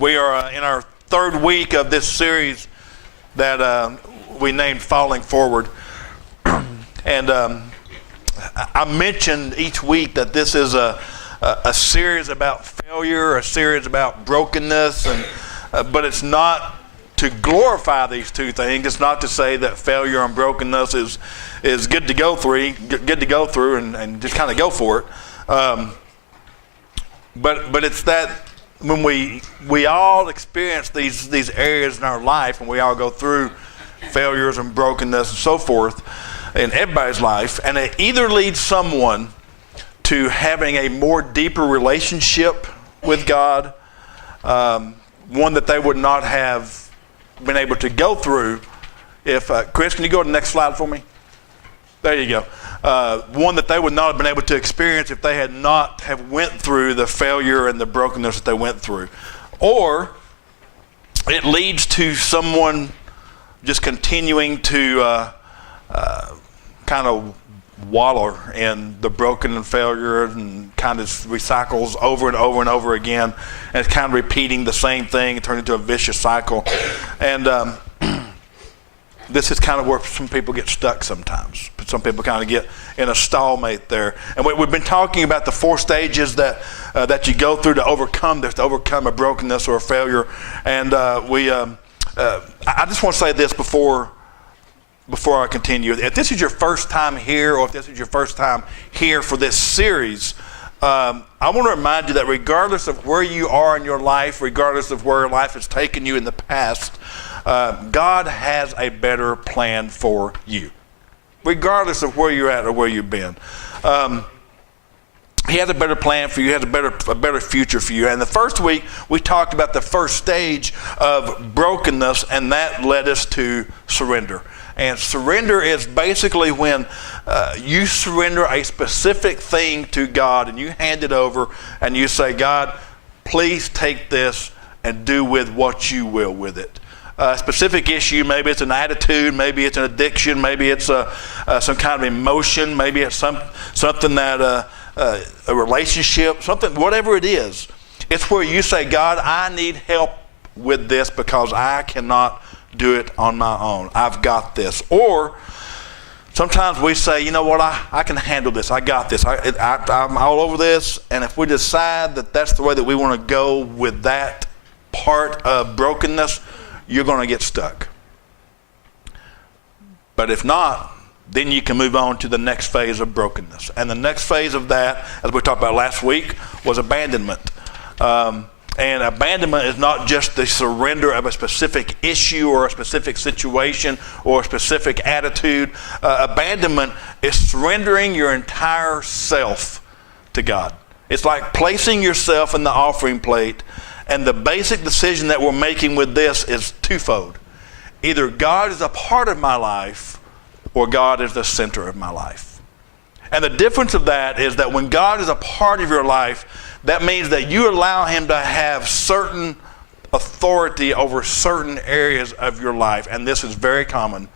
We are in our third week of this series that we named Falling Forward. And I mentioned each week that this is a series about failure, a series about brokenness, and but it's not to glorify these two things. It's not to say that failure and brokenness is good to go through and just kind of go for it. But it's that when we all experience these areas in our life, and we all go through failures and brokenness and so forth in everybody's life, and it either leads someone to having a more deeper relationship with God, one that they would not have been able to go through if, Chris, can you go to the next slide for me? There you go. One that they would not have been able to experience if they had not have went through the failure and the brokenness that they went through. Or it leads to someone just continuing to kind of wallow in the broken and failure and kind of recycles over and over and over again, and it's kind of repeating the same thing and turning into a vicious cycle. And this is kind of where some people get stuck sometimes. Some people kind of get in a stalemate there. And we've been talking about the 4 stages that you go through to overcome this, to overcome a brokenness or a failure. And I just want to say this before I continue. If this is your first time here, or if this is your first time here for this series, I want to remind you that regardless of where you are in your life, regardless of where life has taken you in the past, God has a better plan for you, regardless of where you're at or where you've been. He has a better plan for you. He has a better future for you. And the first week, we talked about the first stage of brokenness, and that led us to surrender. And surrender is basically when you surrender a specific thing to God and you hand it over and you say, God, please take this and do with what you will with it. A specific issue, maybe it's an attitude, maybe it's an addiction, maybe it's some kind of emotion, maybe it's something that a relationship, something, whatever it is. It's where you say, God, I need help with this because I cannot do it on my own. I've got this. Or sometimes we say, you know what, I can handle this. I got this. I'm all over this. And if we decide that that's the way that we want to go with that part of brokenness, you're going to get stuck. But if not, then you can move on to the next phase of brokenness. And the next phase of that, as we talked about last week, was abandonment. And abandonment is not just the surrender of a specific issue or a specific situation or a specific attitude. Abandonment is surrendering your entire self to God. It's like placing yourself in the offering plate. And the basic decision that we're making with this is twofold. Either God is a part of my life, or God is the center of my life. And the difference of that is that when God is a part of your life, that means that you allow him to have certain authority over certain areas of your life. And this is very common.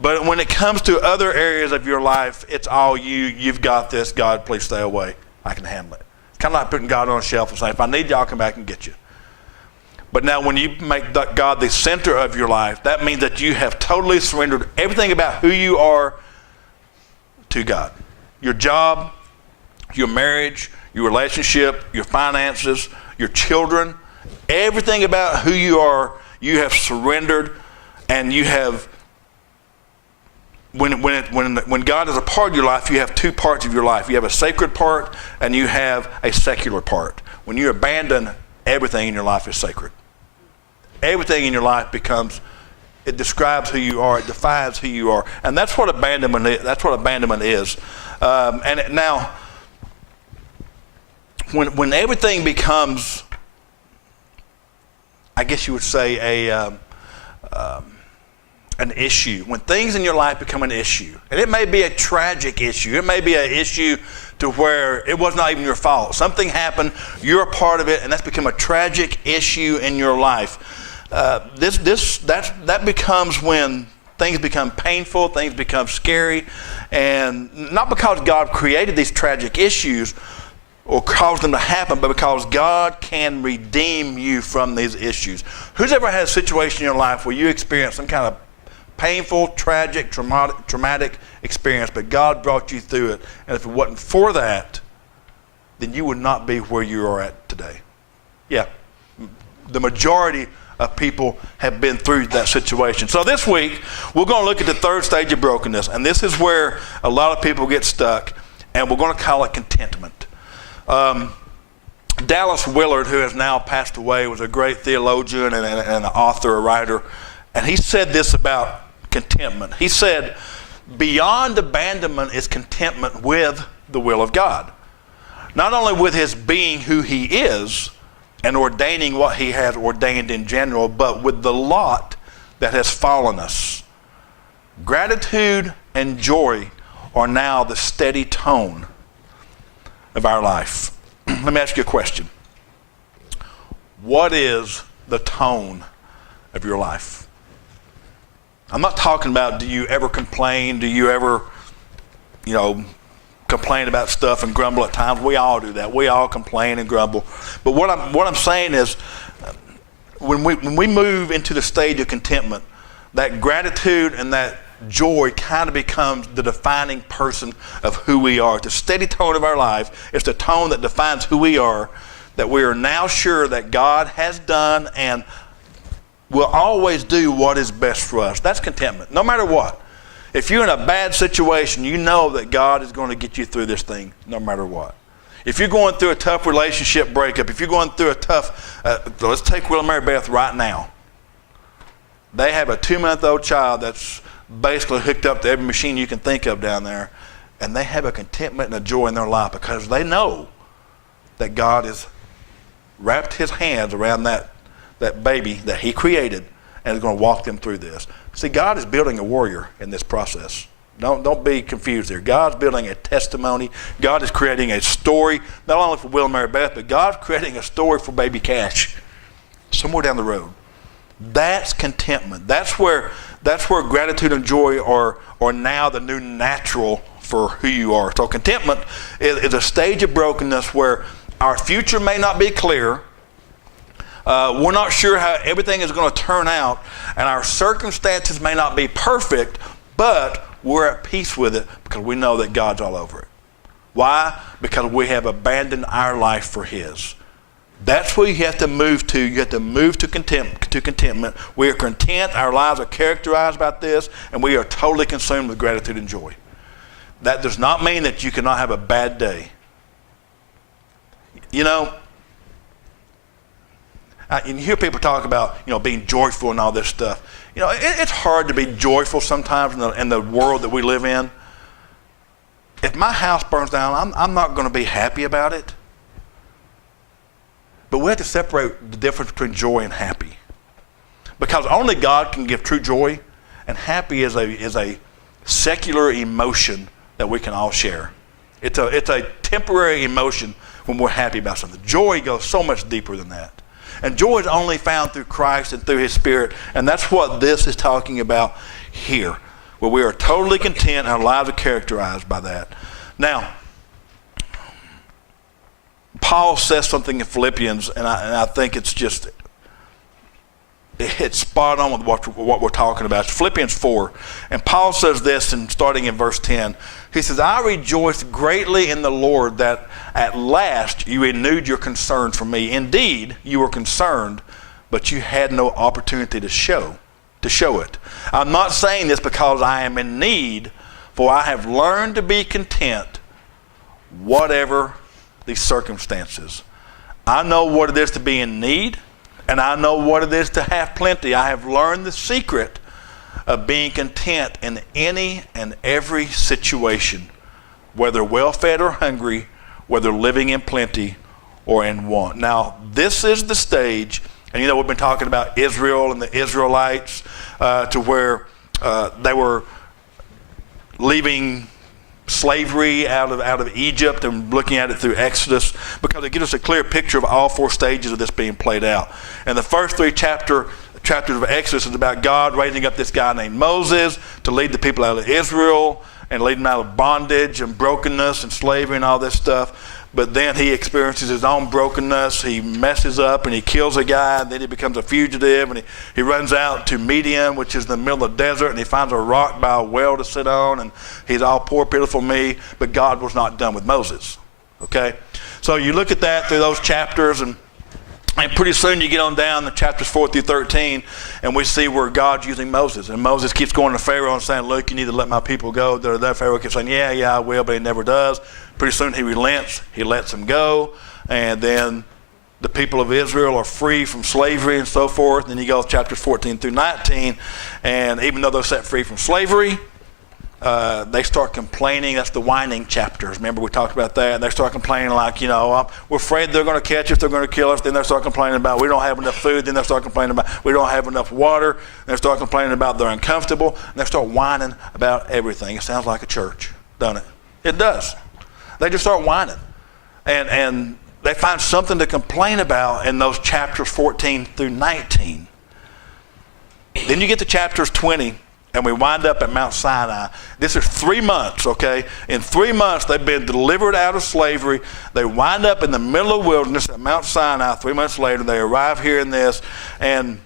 But when it comes to other areas of your life, it's all you. You've got this. God, please stay away. I can handle it. It's kind of like putting God on a shelf and saying, if I need you, I'll come back and get you. But now when you make God the center of your life, that means that you have totally surrendered everything about who you are to God. Your job, your marriage, your relationship, your finances, your children, everything about who you are, you have surrendered. And you have, when God is a part of your life, you have 2 parts of your life. You have a sacred part and you have a secular part. When you abandon, everything in your life is sacred. Everything in your life it describes who you are, it defines who you are. And that's what abandonment is. That's what abandonment is. Now, when everything becomes, I guess you would say, an issue, when things in your life become an issue, and it may be a tragic issue, it may be an issue to where it was not even your fault. Something happened, you're a part of it, and that's become a tragic issue in your life. That becomes when things become painful, things become scary, and not because God created these tragic issues, or cause them to happen, but because God can redeem you from these issues. Who's ever had a situation in your life where you experienced some kind of painful, tragic, traumatic experience, but God brought you through it, and if it wasn't for that, then you would not be where you are at today? Yeah, the majority of people have been through that situation. So this week, we're going to look at the third stage of brokenness, and this is where a lot of people get stuck, and we're going to call it contentment. Dallas Willard, who has now passed away, was a great theologian and an author, a writer, and he said this about contentment. He said, beyond abandonment is contentment with the will of God. Not only with his being who he is and ordaining what he has ordained in general, but with the lot that has fallen us. Gratitude and joy are now the steady tone of our life. Let me ask you a question. What is the tone of your life? I'm not talking about, do you ever complain? Do you ever, complain about stuff and grumble at times? We all do that. We all complain and grumble. But what I'm saying is, when we move into the stage of contentment, that gratitude and that joy kind of becomes the defining person of who we are. It's the steady tone of our life. It's the tone that defines who we are, that we are now sure that God has done and will always do what is best for us. That's contentment, no matter what. If you're in a bad situation, you know that God is going to get you through this thing no matter what. If you're going through a tough relationship breakup, if you're going through a tough, let's take Will and Mary Beth right now. They have a 2-month-old child that's basically hooked up to every machine you can think of down there, and they have a contentment and a joy in their life because they know that God has wrapped his hands around that baby that he created and is going to walk them through this. See, God is building a warrior in this process. Don't be confused there. God's building a testimony. God is creating a story, not only for Will and Mary Beth, but God's creating a story for baby Cash somewhere down the road. That's contentment. That's where gratitude and joy are now the new natural for who you are. So contentment is a stage of brokenness where our future may not be clear. We're not sure how everything is going to turn out, and our circumstances may not be perfect, but we're at peace with it because we know that God's all over it. Why? Because we have abandoned our life for his. That's where you have to move to. You have to move to contentment. We are content. Our lives are characterized by this, and we are totally consumed with gratitude and joy. That does not mean that you cannot have a bad day. You hear people talk about, being joyful and all this stuff. It's hard to be joyful sometimes in the world that we live in. If my house burns down, I'm not going to be happy about it. But we have to separate the difference between joy and happy. Because only God can give true joy, and happy is a secular emotion that we can all share. It's a temporary emotion when we're happy about something. Joy goes so much deeper than that. And joy is only found through Christ and through his Spirit, and that's what this is talking about here, where we are totally content and our lives are characterized by that. Now, Paul says something in Philippians, and I think it's spot on with what we're talking about. It's Philippians 4, and Paul says this, and starting in verse 10, he says, I rejoice greatly in the Lord that at last you renewed your concern for me. Indeed, you were concerned, but you had no opportunity to show it. I'm not saying this because I am in need, for I have learned to be content, whatever these circumstances. I know what it is to be in need, and I know what it is to have plenty. I have learned the secret of being content in any and every situation, whether well-fed or hungry, whether living in plenty or in want. Now, this is the stage, and we've been talking about Israel and the Israelites to where they were leaving slavery out of Egypt and looking at it through Exodus, because it gives us a clear picture of all 4 stages of this being played out. And the first 3 chapters of Exodus is about God raising up this guy named Moses to lead the people out of Israel and lead them out of bondage and brokenness and slavery and all this stuff. but then he experiences his own brokenness. He messes up and he kills a guy, and then he becomes a fugitive, and he runs out to Midian, which is in the middle of the desert, and he finds a rock by a well to sit on, and he's all poor, pitiful me, but God was not done with Moses, okay? So you look at that through those chapters, and pretty soon you get on down to chapters 4 through 13, and we see where God's using Moses. And Moses keeps going to Pharaoh and saying, look, you need to let my people go. Pharaoh keeps saying, yeah, I will, but he never does. Pretty soon he relents. He lets them go. And then the people of Israel are free from slavery and so forth. And then you go to chapters 14 through 19. And even though they're set free from slavery, they start complaining. That's the whining chapters. Remember we talked about that? And they start complaining like, we're afraid they're going to catch us, they're going to kill us. Then they start complaining about we don't have enough food. Then they start complaining about we don't have enough water. They start complaining about they're uncomfortable. And they start whining about everything. It sounds like a church, doesn't it? It does. They just start whining. And they find something to complain about in those chapters 14 through 19. Then you get to chapters 20. And we wind up at Mount Sinai. This is 3 months, okay? In 3 months, they've been delivered out of slavery. They wind up in the middle of the wilderness at Mount Sinai. 3 months later, they arrive here in this, and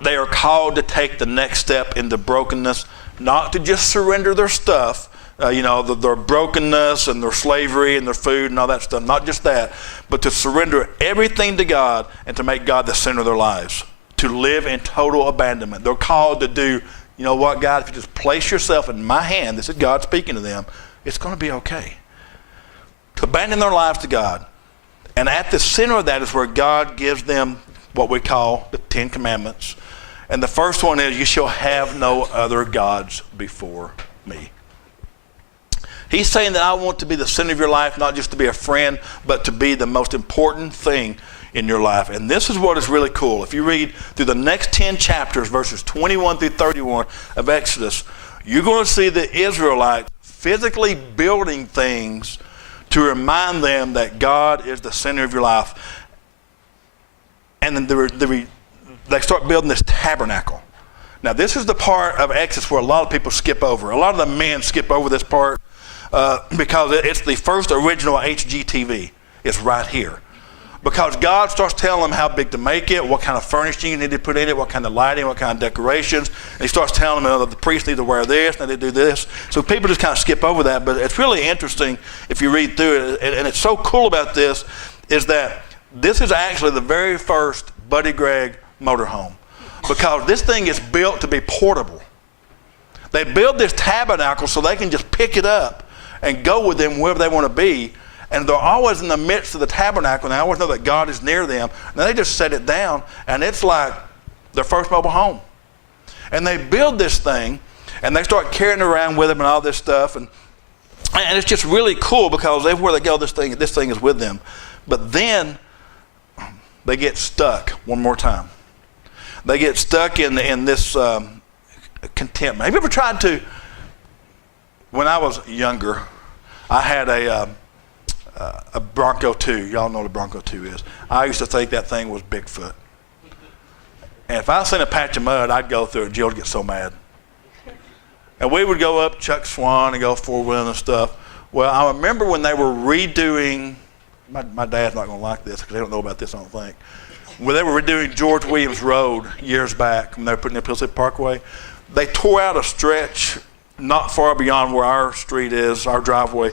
they are called to take the next step into brokenness, not to just surrender their stuff, their brokenness and their slavery and their food and all that stuff, not just that, but to surrender everything to God and to make God the center of their lives, to live in total abandonment. They're called to do, you know what, God, if you just place yourself in my hand, this is God speaking to them, it's going to be okay. To abandon their lives to God. And at the center of that is where God gives them what we call the 10 Commandments. And the first one is, you shall have no other gods before me. He's saying that I want to be the center of your life, not just to be a friend, but to be the most important thing in your life. And this is what is really cool. If you read through the next 10 chapters, verses 21 through 31 of Exodus, you're going to see the Israelites physically building things to remind them that God is the center of your life. And then they start building this tabernacle. Now, this is the part of Exodus where a lot of people skip over. A lot of the men skip over this part because it's the first original HGTV. It's right here. Because God starts telling them how big to make it, what kind of furnishing you need to put in it, what kind of lighting, what kind of decorations. And he starts telling them that the priests need to wear this, and they do this. So people just kind of skip over that. But it's really interesting if you read through it. And it's so cool about this is that this is actually the very first Buddy Gregg motorhome. Because this thing is built to be portable. They build this tabernacle so they can just pick it up and go with them wherever they want to be. And they're always in the midst of the tabernacle, and they always know that God is near them. And they just set it down, and it's like their first mobile home. And they build this thing, and they start carrying it around with them and all this stuff. And it's just really cool because everywhere they go, this thing is with them. But then they get stuck one more time. They get stuck in this contentment. Have you ever tried to? When I was younger, I had a Bronco 2. Y'all know what a Bronco 2 is. I used to think that thing was Bigfoot. And if I seen a patch of mud, I'd go through it. Jill would get so mad. And we would go up Chuck Swan and go four-wheeling and stuff. Well, I remember when they were redoing, my dad's not going to like this because they don't know about this, I don't think. When they were redoing George Williams Road years back, when they were putting in Pillsbury Parkway, they tore out a stretch not far beyond where our street is, our driveway,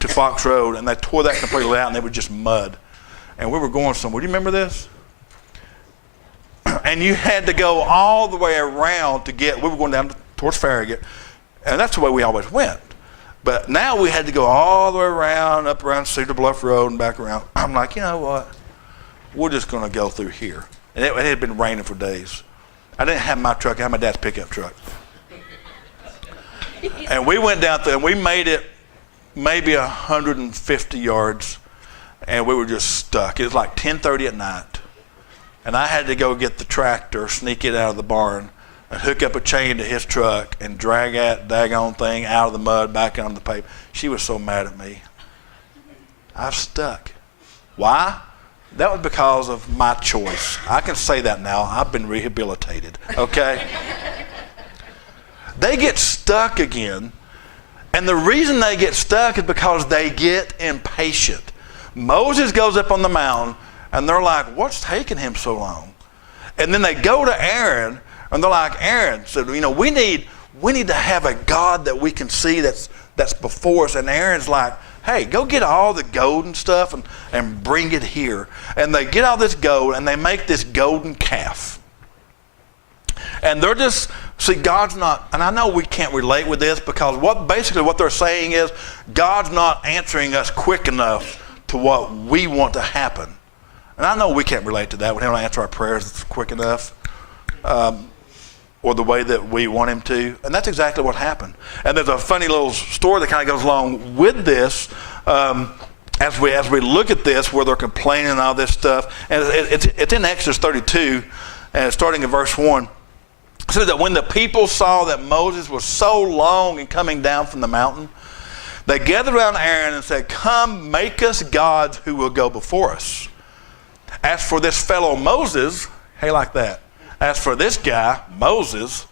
to Fox Road, and they tore that completely out, and it was just mud. And we were going somewhere. Do you remember this? And you had to go all the way around to get, we were going down towards Farragut, and that's the way we always went. But now we had to go all the way around, up around Cedar Bluff Road and back around. I'm like, you know what? We're just going to go through here. And it had been raining for days. I didn't have my truck. I had my dad's pickup truck. And we went down there, and we made it maybe 150 yards, and we were just stuck. It was like 10:30 at night. And I had to go get the tractor, sneak it out of the barn, and hook up a chain to his truck and drag that daggone thing out of the mud back on the pavement. She was so mad at me. I was stuck. Why? That was because of my choice. I can say that now. I've been rehabilitated, okay? They get stuck again, and the reason they get stuck is because they get impatient. Moses goes up on the mountain, and they're like, what's taking him so long? And then they go to Aaron, and they're like, Aaron, so, we need to have a God that we can see that's before us. And Aaron's like, hey, go get all the gold and stuff and bring it here. And they get all this gold, and they make this golden calf. And they're just, see, God's not, and I know we can't relate with this, because basically what they're saying is God's not answering us quick enough to what we want to happen. And I know we can't relate to that. We don't answer our prayers quick enough, or the way that we want him to. And that's exactly what happened. And there's a funny little story that kind of goes along with this, as we look at this, where they're complaining and all this stuff. And it's in Exodus 32, and starting in verse 1. It says that when the people saw that Moses was so long in coming down from the mountain, they gathered around Aaron and said, come, make us gods who will go before us. As for this fellow Moses, hey, like that. As for this guy, Moses,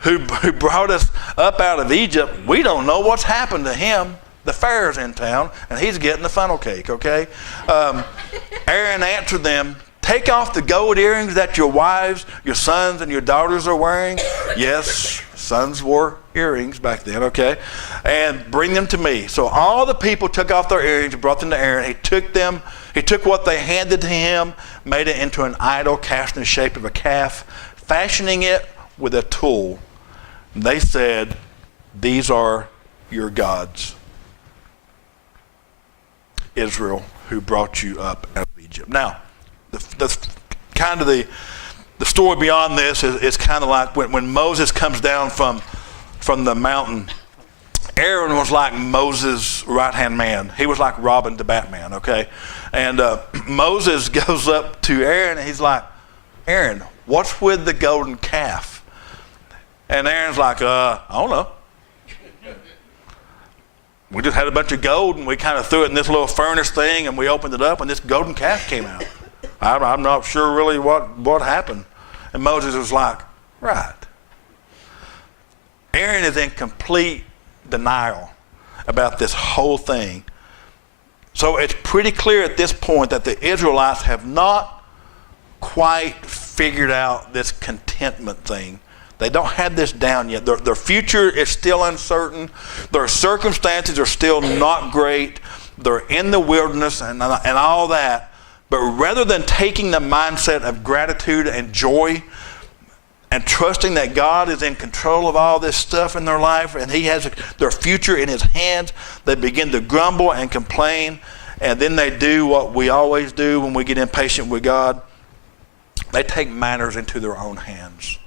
who brought us up out of Egypt, we don't know what's happened to him. The Pharaoh's in town, and he's getting the funnel cake, okay? Aaron answered them, take off the gold earrings that your wives, your sons, and your daughters are wearing. Yes, sons wore earrings back then, okay? And bring them to me. So all the people took off their earrings and brought them to Aaron. He took what they handed to him, made it into an idol cast in the shape of a calf, fashioning it with a tool. And they said, these are your gods, Israel, who brought you up out of Egypt. Now, the story beyond this is kind of like when Moses comes down from the mountain. Aaron was like Moses' right-hand man. He was like Robin to Batman, okay? And Moses goes up to Aaron, and he's like, Aaron, what's with the golden calf? And Aaron's like, I don't know. We just had a bunch of gold, and we kind of threw it in this little furnace thing, and we opened it up, and this golden calf came out. I'm not sure really what happened. And Moses was like, right. Aaron is in complete denial about this whole thing. So it's pretty clear at this point that the Israelites have not quite figured out this contentment thing. They don't have this down yet. Their future is still uncertain. Their circumstances are still not great. They're in the wilderness and all that. But rather than taking the mindset of gratitude and joy and trusting that God is in control of all this stuff in their life and he has their future in his hands, they begin to grumble and complain, and then they do what we always do when we get impatient with God. They take matters into their own hands.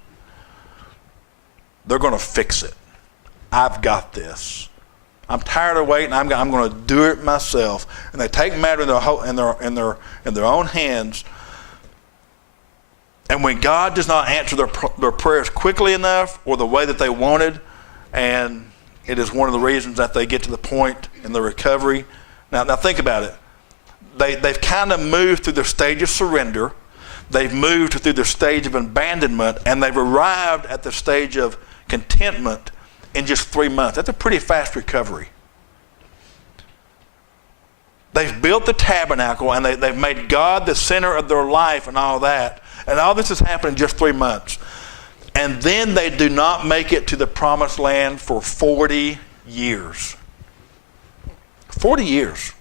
They're going to fix it. I've got this. I'm tired of waiting. I'm going to do it myself. And they take matter in their own hands. And when God does not answer their prayers quickly enough or the way that they wanted, and it is one of the reasons that they get to the point in the recovery. Now think about it. They've kind of moved through their stage of surrender. They've moved through their stage of abandonment, and they've arrived at the stage of contentment in just 3 months. That's a pretty fast recovery. They've built the tabernacle, and they've made God the center of their life and all that. And all this has happened in just 3 months. And then they do not make it to the promised land for 40 years. 40 years.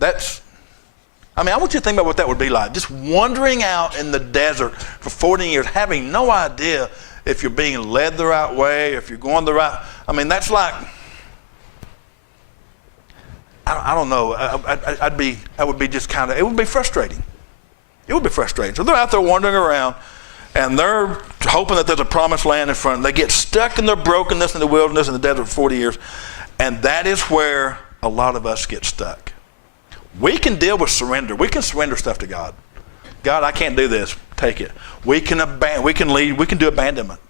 I want you to think about what that would be like. Just wandering out in the desert for 40 years, having no idea if you're being led the right way, if you're going the right... that's like... I don't know. It would be frustrating. It would be frustrating. So they're out there wandering around, and they're hoping that there's a promised land in front of them. They get stuck in their brokenness in the wilderness in the desert for 40 years, and that is where a lot of us get stuck. We can deal with surrender. We can surrender stuff to God. God, I can't do this. Take it. We can lead. We can do abandonment.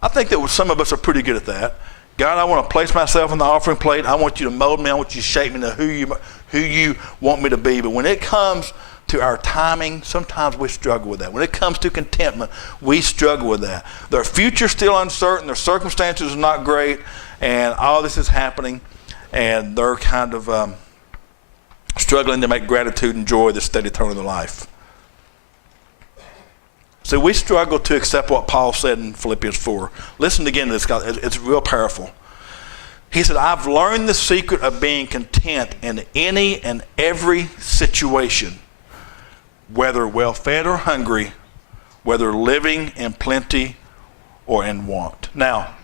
I think that some of us are pretty good at that. God, I want to place myself on the offering plate. I want you to mold me. I want you to shape me to who you want me to be. But when it comes to our timing, sometimes we struggle with that. When it comes to contentment, we struggle with that. Their future's still uncertain. Their circumstances are not great. And all this is happening. and they're kind of struggling to make gratitude and joy the steady tone of their life. So we struggle to accept what Paul said in Philippians 4. Listen again to this, guys. It's real powerful. He said, I've learned the secret of being content in any and every situation, whether well-fed or hungry, whether living in plenty or in want. Now,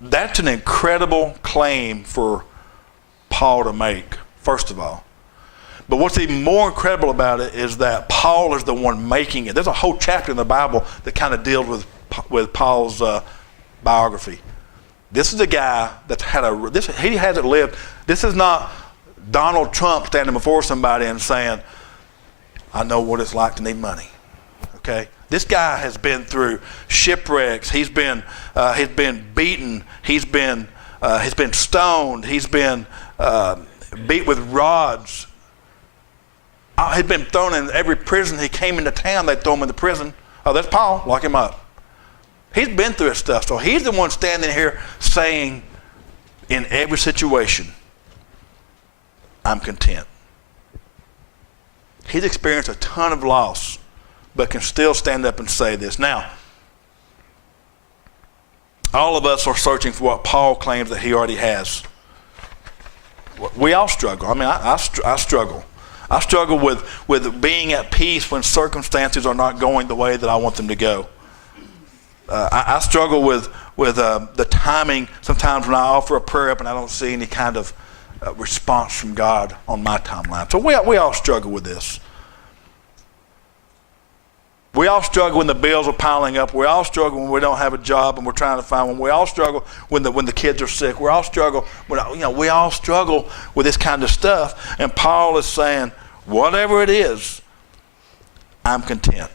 that's an incredible claim for Paul to make, first of all. But what's even more incredible about it is that Paul is the one making it. There's a whole chapter in the Bible that kind of deals with Paul's biography. This is a guy that's he hasn't lived. This is not Donald Trump standing before somebody and saying, I know what it's like to need money. Okay? This guy has been through shipwrecks. He's been beaten. He's been stoned. He's been beat with rods. He'd been thrown in every prison he came into town. They'd throw him into prison. Oh, that's Paul. Lock him up. He's been through his stuff. So he's the one standing here saying, in every situation, I'm content. He's experienced a ton of loss, but can still stand up and say this. Now, all of us are searching for what Paul claims that he already has. We all struggle. I mean, I struggle. I struggle with being at peace when circumstances are not going the way that I want them to go. I struggle with the timing sometimes when I offer a prayer up and I don't see any kind of response from God on my timeline. So we all struggle with this. We all struggle when the bills are piling up. We all struggle when we don't have a job and we're trying to find one. We all struggle when the kids are sick. We all struggle we all struggle with this kind of stuff. And Paul is saying, whatever it is, I'm content.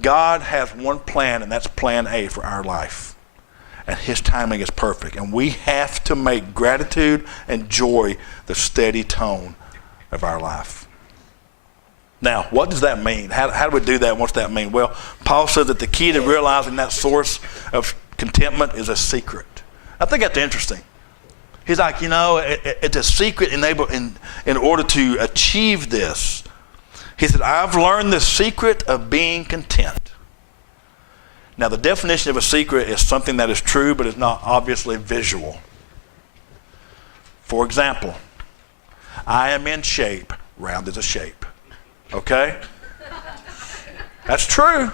God has one plan, and that's plan A for our life. And his timing is perfect. And we have to make gratitude and joy the steady tone of our life. Now, what does that mean? How do we do that? What's that mean? Well, Paul says that the key to realizing that source of contentment is a secret. I think that's interesting. He's like, it's a secret in order to achieve this. He said, I've learned the secret of being content. Now, the definition of a secret is something that is true, but is not obviously visual. For example, I am in shape. Round is a shape. Okay? That's true,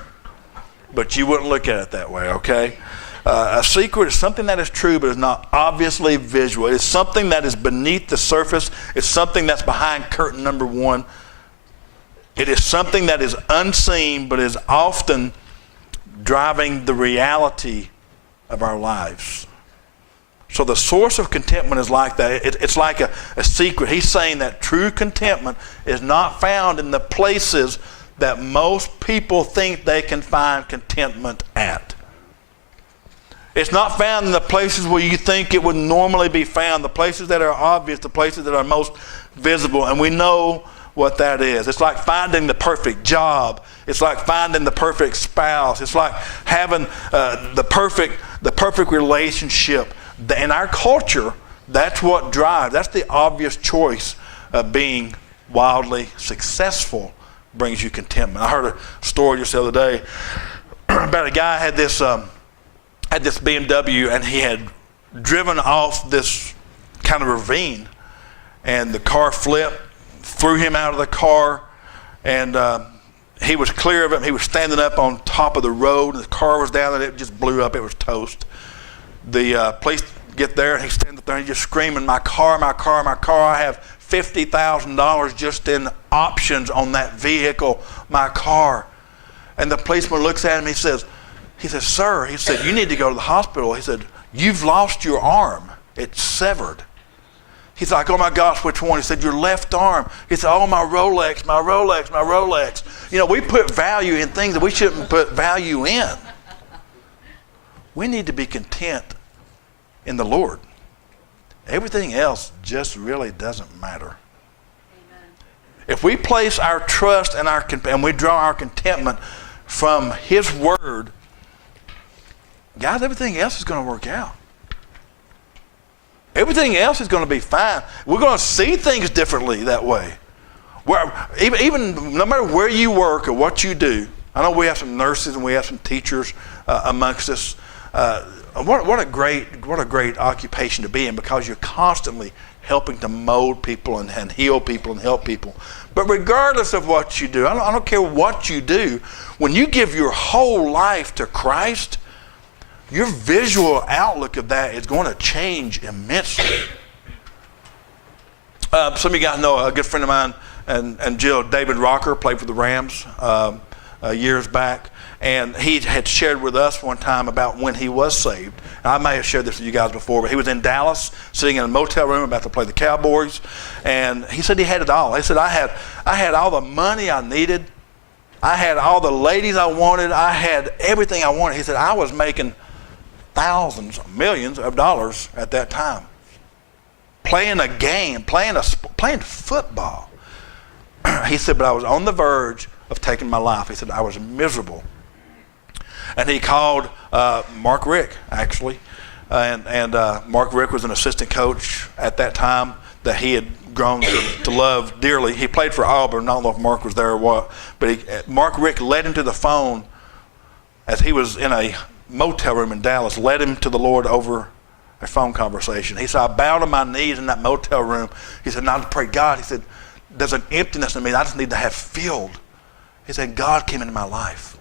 but you wouldn't look at it that way, okay? A secret is something that is true, but is not obviously visual. It is something that is beneath the surface. It's something that's behind curtain number one. It is something that is unseen, but is often driving the reality of our lives. So the source of contentment is like that. It's like a secret. He's saying that true contentment is not found in the places that most people think they can find contentment at. It's not found in the places where you think it would normally be found, the places that are obvious, the places that are most visible. And we know what that is. It's like finding the perfect job. It's like finding the perfect spouse. It's like having the perfect relationship. In our culture, that's what drives. That's the obvious choice of being wildly successful brings you contentment. I heard a story just the other day about a guy had this BMW, and he had driven off this kind of ravine, and the car flipped, threw him out of the car, and he was clear of it. He was standing up on top of the road, and the car was down, and it just blew up. It was toast. The police get there, and he's standing up there, and he's just screaming, my car, my car, my car. I have $50,000 just in options on that vehicle, my car. And the policeman looks at him, he says, sir, he said, you need to go to the hospital. He said, you've lost your arm. It's severed. He's like, oh my gosh, which one? He said, your left arm. He said, oh, my Rolex, my Rolex, my Rolex. We put value in things that we shouldn't put value in. We need to be content in the Lord. Everything else just really doesn't matter. Amen. If we place our trust and we draw our contentment from His Word, guys, everything else is going to work out. Everything else is going to be fine. We're going to see things differently that way. Even no matter where you work or what you do, I know we have some nurses and we have some teachers amongst us. What a great occupation to be in, because you're constantly helping to mold people and heal people and help people. But regardless of what you do, I don't care what you do, when you give your whole life to Christ, your visual outlook of that is going to change immensely. Some of you guys know a good friend of mine and Jill, David Rocker, played for the Rams years back. And he had shared with us one time about when he was saved. I may have shared this with you guys before, but he was in Dallas, sitting in a motel room about to play the Cowboys. And he said he had it all. He said, I had all the money I needed. I had all the ladies I wanted. I had everything I wanted. He said, I was making thousands, millions of dollars at that time. Playing a game, playing football. He said, but I was on the verge of taking my life. He said, I was miserable. And he called Mark Rick, actually. And Mark Rick was an assistant coach at that time that he had grown to love dearly. He played for Auburn. I don't know if Mark was there or what. But Mark Rick led him to the phone as he was in a motel room in Dallas, led him to the Lord over a phone conversation. He said, I bowed on my knees in that motel room. He said, now to pray, God, he said, there's an emptiness in me that I just need to have filled. He said, God came into my life.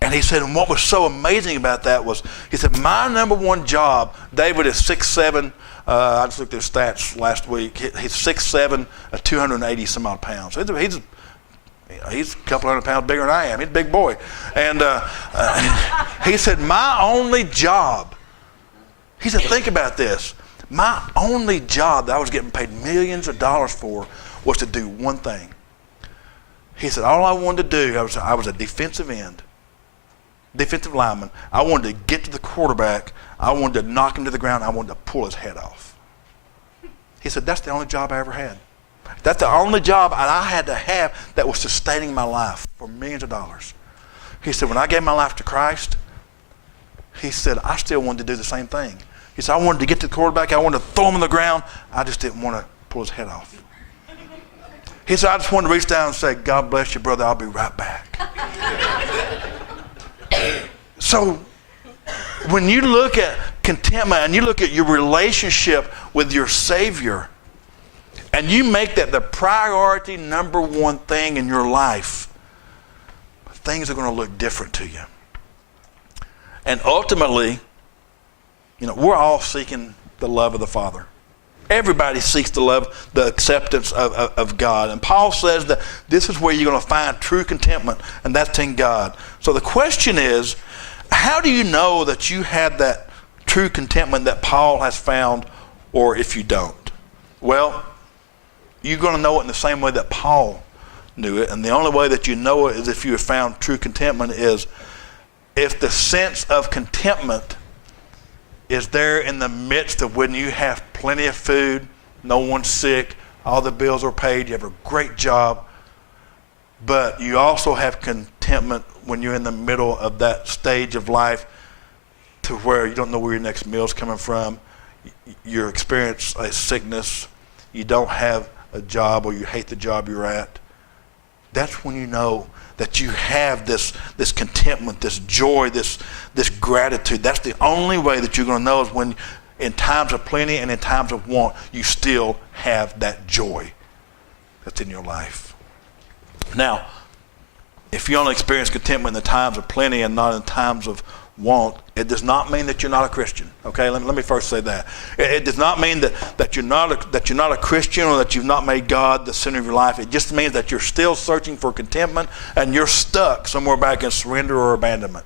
And he said, and what was so amazing about that was, he said, my number one job, David is 6'7", I just looked at his stats last week. He's 6'7", 280 some odd pounds. He's a couple hundred pounds bigger than I am. He's a big boy. And he said, my only job, he said, think about this. My only job that I was getting paid millions of dollars for was to do one thing. He said, all I wanted to do, I was a defensive end, defensive lineman. I wanted to get to the quarterback. I wanted to knock him to the ground. I wanted to pull his head off. He said, that's the only job I ever had. That's the only job I had to have that was sustaining my life for millions of dollars. He said, when I gave my life to Christ, he said, I still wanted to do the same thing. He said, I wanted to get to the quarterback. I wanted to throw him on the ground. I just didn't want to pull his head off. He said, I just wanted to reach down and say, God bless you, brother. I'll be right back. So when you look at contentment and you look at your relationship with your Savior, and you make that the priority number one thing in your life, things are going to look different to you. And ultimately, we're all seeking the love of the Father. Everybody seeks the love, the acceptance of God. And Paul says that this is where you're going to find true contentment, and that's in God. So the question is, how do you know that you had that true contentment that Paul has found, or if you don't? Well, you're going to know it in the same way that Paul knew it. And the only way that you know it is if you have found true contentment is if the sense of contentment is there in the midst of when you have plenty of food, no one's sick, all the bills are paid, you have a great job, but you also have contentment when you're in the middle of that stage of life to where you don't know where your next meal's coming from, you experience a sickness, you don't have a job or you hate the job you're at. That's when you know that you have this contentment, this joy, this gratitude. That's the only way that you're going to know is when in times of plenty and in times of want, you still have that joy that's in your life. Now, if you only experience contentment in the times of plenty and not in times of want, it does not mean that you're not a Christian. Okay, let me first say that. It does not mean that you're not a Christian or that you've not made God the center of your life. It just means that you're still searching for contentment and you're stuck somewhere back in surrender or abandonment.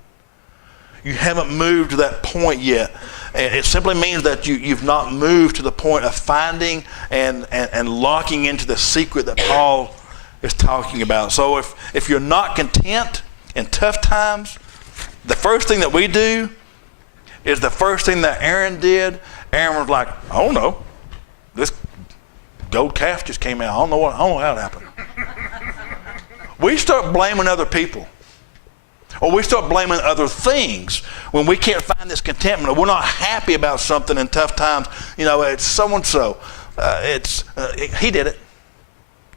You haven't moved to that point yet. And it simply means that you've not moved to the point of finding and locking into the secret that Paul is talking about. So if you're not content in tough times, the first thing that we do is the first thing that Aaron did. Aaron was like, I don't know. This gold calf just came out. I don't know how it happened. We start blaming other people. Or we start blaming other things when we can't find this contentment, or we're not happy about something in tough times. It's so-and-so. He did it.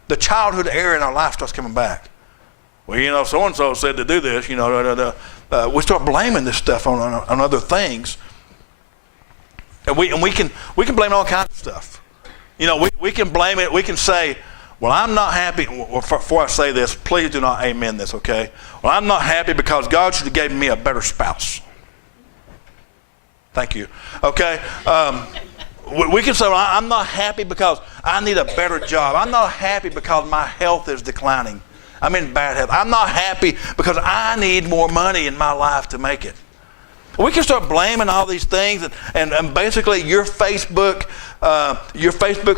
The childhood area in our life starts coming back. Well, so-and-so said to do this. We start blaming this stuff on other things. And we can blame all kinds of stuff. We can blame it. We can say, well, I'm not happy. Well, before I say this, please do not amen this, okay? Well, I'm not happy because God should have given me a better spouse. Thank you. Okay? We can say, well, I'm not happy because I need a better job. I'm not happy because my health is declining. I'm in bad health. I'm not happy because I need more money in my life to make it. We can start blaming all these things, and basically your Facebook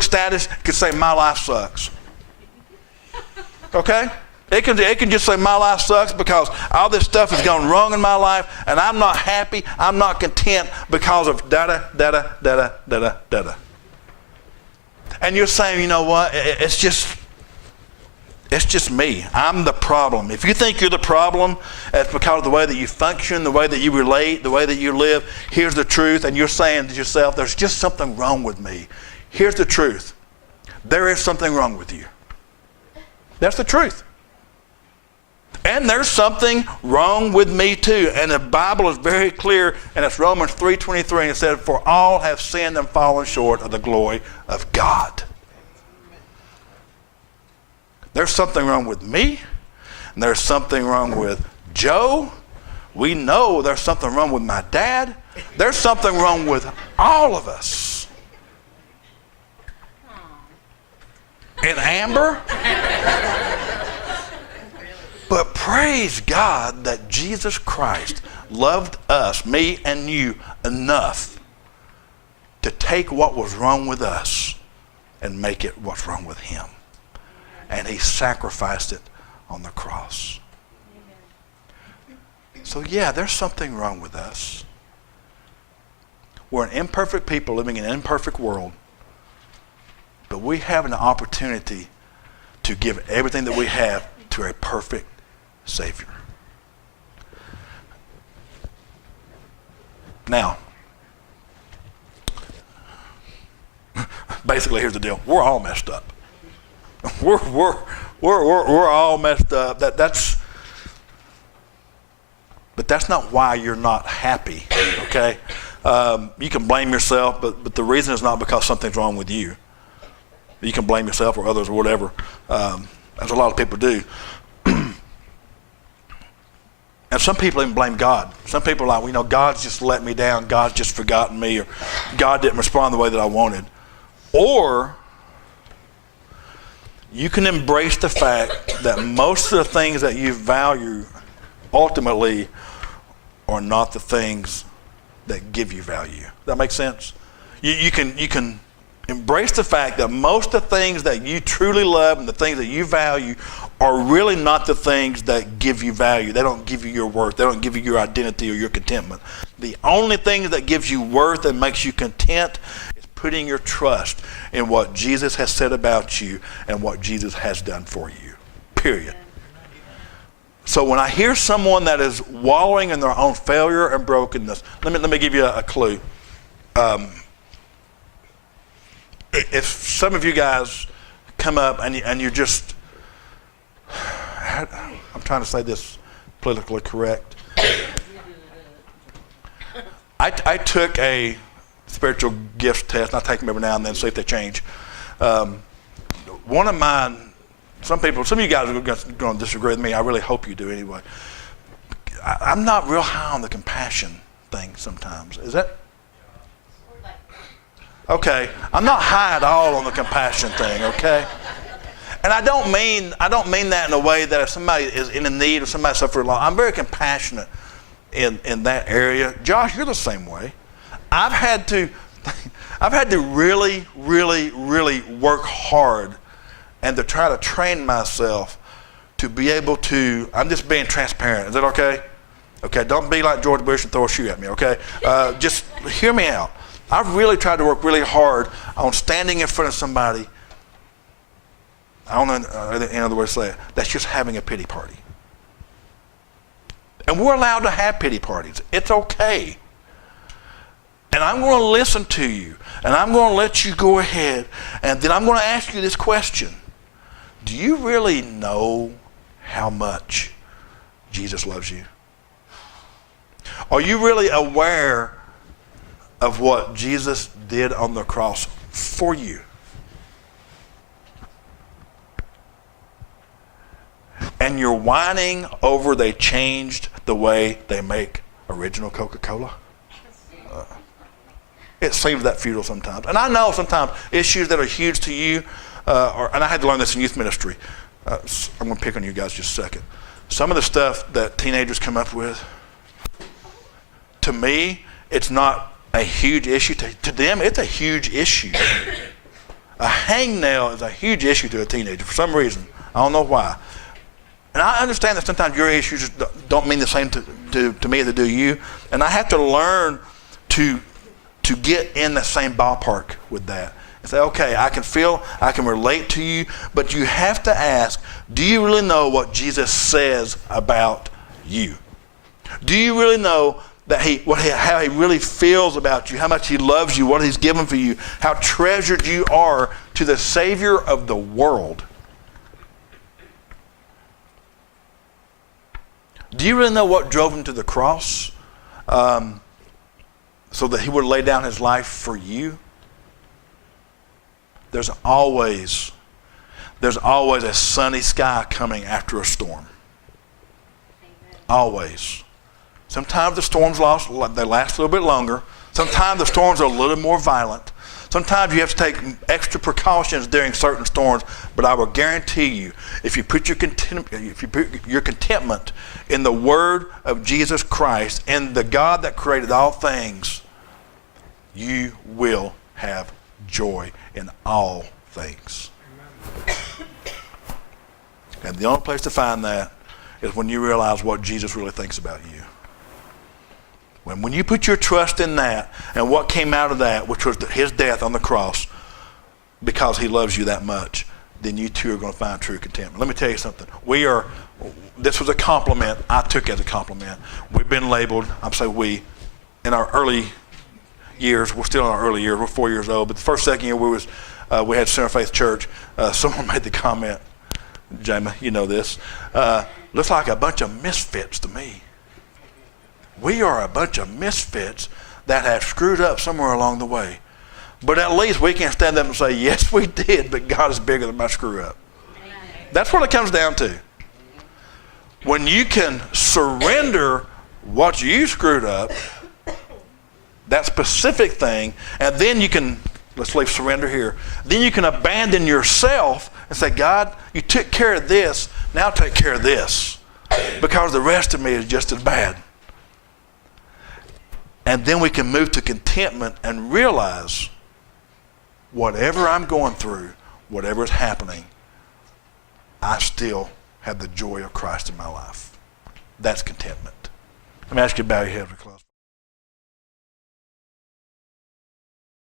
status could say, my life sucks. Okay? It can just say, my life sucks because all this stuff has gone wrong in my life, and I'm not happy, I'm not content because of da-da, da-da, da-da, da-da, da-da. And you're saying, you know what, it's just me. I'm the problem. If you think you're the problem, it's because of the way that you function, the way that you relate, the way that you live. Here's the truth, and you're saying to yourself, there's just something wrong with me. Here's the truth. There is something wrong with you. That's the truth. And there's something wrong with me too. And the Bible is very clear, and it's Romans 3:23, and it says, for all have sinned and fallen short of the glory of God. There's something wrong with me, and there's something wrong with Joe. We know there's something wrong with my dad. There's something wrong with all of us. And Amber. But praise God that Jesus Christ loved us, me and you, enough to take what was wrong with us and make it what's wrong with him. And he sacrificed it on the cross. So yeah, there's something wrong with us. We're an imperfect people living in an imperfect world. But we have an opportunity to give everything that we have to a perfect Savior. Now, basically here's the deal. We're all messed up. We're all messed up. But that's not why you're not happy, okay? You can blame yourself, but the reason is not because something's wrong with you. You can blame yourself or others or whatever, as a lot of people do. And some people even blame God. Some people are like, God's just let me down. God's just forgotten me, or God didn't respond the way that I wanted. Or you can embrace the fact that most of the things that you value ultimately are not the things that give you value. Does that make sense? You can embrace the fact that most of the things that you truly love and the things that you value are really not the things that give you value. They don't give you your worth. They don't give you your identity or your contentment. The only thing that gives you worth and makes you content is putting your trust in what Jesus has said about you and what Jesus has done for you. Period. So when I hear someone that is wallowing in their own failure and brokenness, let me give you a clue. If some of you guys come up and you're just, I'm trying to say this politically correct. I took a spiritual gifts test, and I take them every now and then, see if they change. One of mine, some of you guys are going to disagree with me. I really hope you do anyway. I'm not real high on the compassion thing sometimes. Is that? Okay, I'm not high at all on the compassion thing, okay? And I don't mean that in a way that if somebody is in a need or somebody suffering loss, I'm very compassionate in that area. Josh, you're the same way. I've had to really, really, really work hard and to try to train myself to be able to, I'm just being transparent. Is that okay? Okay, don't be like George Bush and throw a shoe at me, okay? Just hear me out. I've really tried to work really hard on standing in front of somebody, I don't know any other way to say it, that's just having a pity party. And we're allowed to have pity parties. It's okay. And I'm going to listen to you. And I'm going to let you go ahead. And then I'm going to ask you this question. Do you really know how much Jesus loves you? Are you really aware of what Jesus did on the cross for you? And you're whining over they changed the way they make original Coca-Cola? It seems that futile sometimes. And I know sometimes issues that are huge to you, and I had to learn this in youth ministry. I'm going to pick on you guys just a second. Some of the stuff that teenagers come up with, to me, it's not a huge issue. To them, it's a huge issue. A hangnail is a huge issue to a teenager for some reason. I don't know why. And I understand that sometimes your issues don't mean the same to me as they do you. And I have to learn to get in the same ballpark with that. And say, okay, I can relate to you, but you have to ask, do you really know what Jesus says about you? Do you really know that how he really feels about you, how much he loves you, what he's given for you, how treasured you are to the Savior of the world? Do you really know what drove him to the cross? So that he would lay down his life for you? There's always a sunny sky coming after a storm. Amen. Always. Sometimes the storms last a little bit longer. Sometimes the storms are a little more violent. Sometimes you have to take extra precautions during certain storms, but I will guarantee you, if you put your contentment in the Word of Jesus Christ and the God that created all things, you will have joy in all things. Amen. And the only place to find that is when you realize what Jesus really thinks about you. When you put your trust in that and what came out of that, which was his death on the cross, because he loves you that much, then you too are going to find true contentment. Let me tell you something. This was a compliment. I took it as a compliment. We've been labeled, I'm saying we, in our early years. We're still in our early years. We're 4 years old. But the second year we had Center Faith Church. Someone made the comment, Jamie, you know this, looks like a bunch of misfits to me. We are a bunch of misfits that have screwed up somewhere along the way. But at least we can stand up and say, yes, we did, but God is bigger than my screw up. That's what it comes down to. When you can surrender what you screwed up, that specific thing, and then you can, let's leave surrender here, then you can abandon yourself and say, God, you took care of this, now take care of this, because the rest of me is just as bad. And then we can move to contentment and realize whatever I'm going through, whatever is happening, I still have the joy of Christ in my life. That's contentment. Let me ask you to bow your head for close.